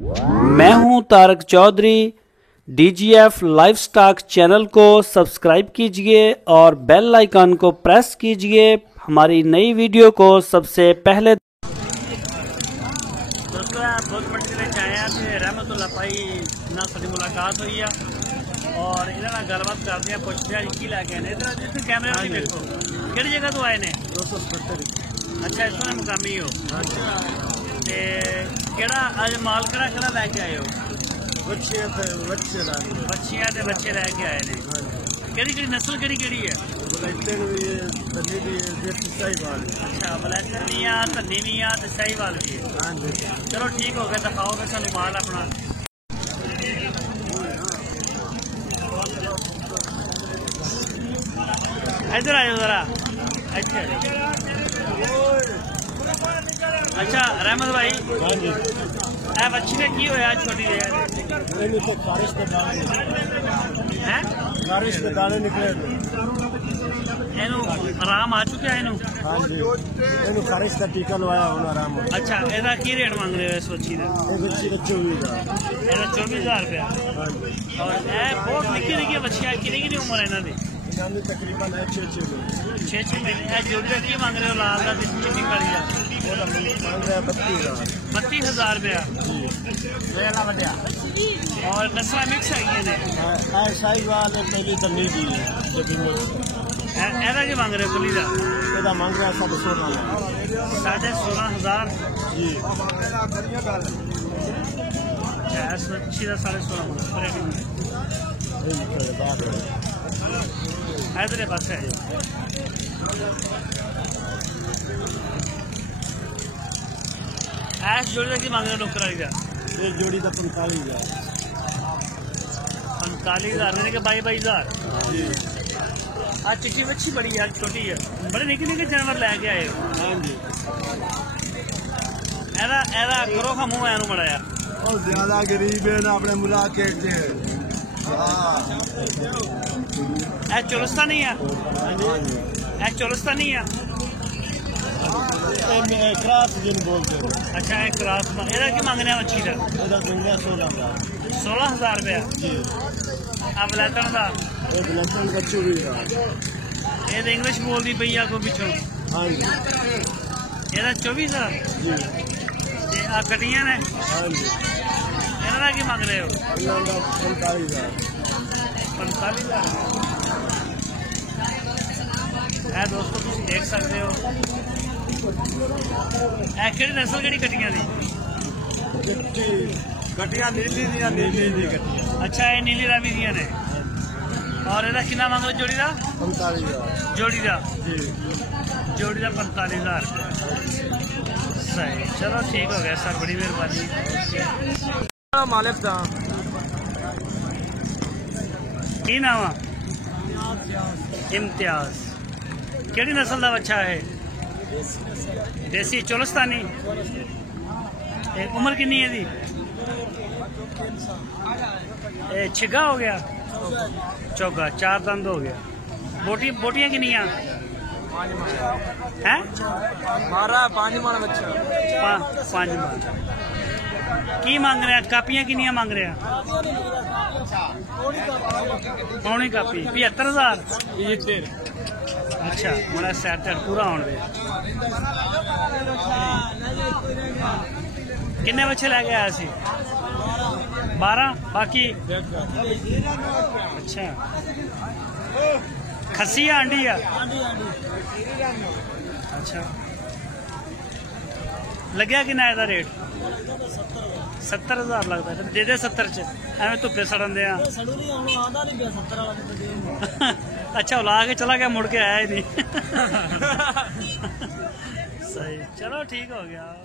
मैं हूं Tarak Chaudhary. DGF livestock channel को सब्सक्राइब कीजिए और बेल आइकन को प्रेस कीजिए हमारी नई वीडियो को सबसे पहले। दोस्तों बहुत मंडी लेके आए हैं रहमतुल्लाह भाई ना साडी मुलाकात हुई है और इन्होंने गलबात करते हैं पुछते हैं की लैके आए इधर जिस कैमरे में देखो किहड़ी जगह तो आए ने 277। अच्छा इस तरह मुकामी हो ते केड़ा अज माल केड़ा लैके आए हो? बच्चियां ते बच्चे लैके आए ने। केड़ी नस्ल केड़ी है? अच्छा बलैकर भी आ धन्नी भी आ साहीवाल भी है। चलो ठीक हो गया दिखाओ फिर सानू माल अपना। इधर आयो जरा। अच्छा रहमत भाई बच्ची ने की होया छोटी दाने निकले आराम आ चुका है खारिश का टीका लवाया आराम। अच्छा एदा की रेट मांग रहे हो इस बच्ची का? 24,000 रुपया। और बहुत निक्की बच्चियां कितनी उम्र है इन्हों की? तकरीबन 6 महीने। जोड़ा की मांग रहे हो लाल का चिट्टी काली का? 32,000 रुपया। और नस्ल मिक्स है साहिवाल पहली तन्नी दी एदा की मांग रहे हो कुली का? मांग रहा 16,500। 16,500 जी। इस मच्छी का 16,500 इधर पास है। ऐस जोड़ी का की मांग रहे हो नौकर वाली का? एक जोड़ी का 45,000। 45,000 मैंने कहा 22,000। आज चिट्टी मच्छी बड़ी यार छोटी है बड़े निके जानवर लैके आए हो। हाँ जी एदा करो खा मुँह एनू मड़ा और ज्यादा गरीब है ना अपने मुलाके चोलस्तानी है। चोलस्तानी है। क्रास जिन बोलते हैं। अच्छा एक क्रास एदा की मांगने मच्छी का? 16,000 रुपया। अब लैतन का ये इंग्लिश बोलती पई आ पिछों। हाँ जी एदा 24,000 कटियां ने। इन्होंने की मांग रहे हो? 45,000। दोस्तों तुम देख सकते हो कि नस्ल कि कटियां दी? कटियां नीली दी कटियां। अच्छा ये नीली रावी दियां ने। और एदा कितना मांग रहे जोड़ी का? 45,000 जोड़ी का। जोड़ी का 45,000 सही। चलो ठीक हो गया सर बड़ी मेहरबानी। मालिक का की नाम है? इम्तियाज। केड़ी नस्ल का बच्चा है? देसी चोलस्तानी। उम्र कितनी है दी? छिगा हो गया चौगा 4 दंद हो गया। बोटियां किनिया हैं? 5 मन बच्चा 5 मन। की मांग रहे हैं? कापियां किनिया मांग रहे हैं? पौनी कापी 75,000। अच्छा बड़ा सैट पूरा होने किन्ने बच्चे लैके आया सी? 12 बाकी। अच्छा खस्सी या अंडी है? अच्छा लग्या कि ना रेट? 70,000 लगता है। दे दे 70 च एवं धुप्पे सड़न दे। अच्छा ला के चला गया मुड़ के आया ही नहीं। सही चलो ठीक हो गया।